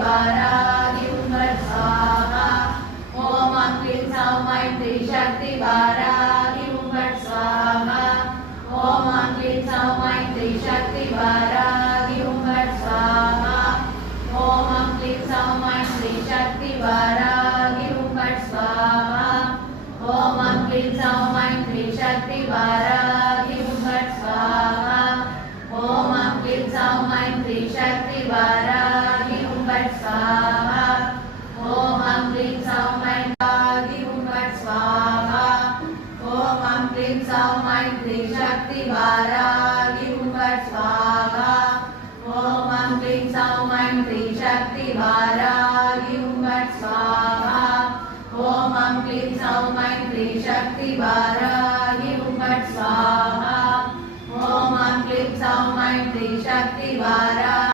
वाराहि हुं फट् स्वाहा ॐ क्लीं सौं ऐं क्लीं शक्ति वाराहि हुं फट् स्वाहा ॐ क्लीं सौं ऐं क्लीं शक्ति वाराहि हुं फट् स्वाहा ॐ क्लीं सौं ऐं क्लीं शक्ति वाराहि हुं फट् स्वाहा ॐ क्लीं सौं ऐं क्लीं शक्ति वाराहि हुं फट् स्वाहा ॐ क्लीं सौं ऐं क्लीं शक्ति वाराहि हुं फट् स्वाहा ॐ क्लीं सौं ऐं वाराहि हुं फट् स्वाहा ॐ क्लीं सौं ऐं क्लीं शक्ति वाराहि हुं फट् स्वाहा ॐ क्लीं सौं ऐं क्लीं शक्ति वाराहि हुं फट् स्वाहा ॐ क्लीं सौं ऐं क्लीं शक्ति वाराहि हुं फट् स्वाहा ॐ क्लीं सौं ऐं क्लीं शक्ति वाराहि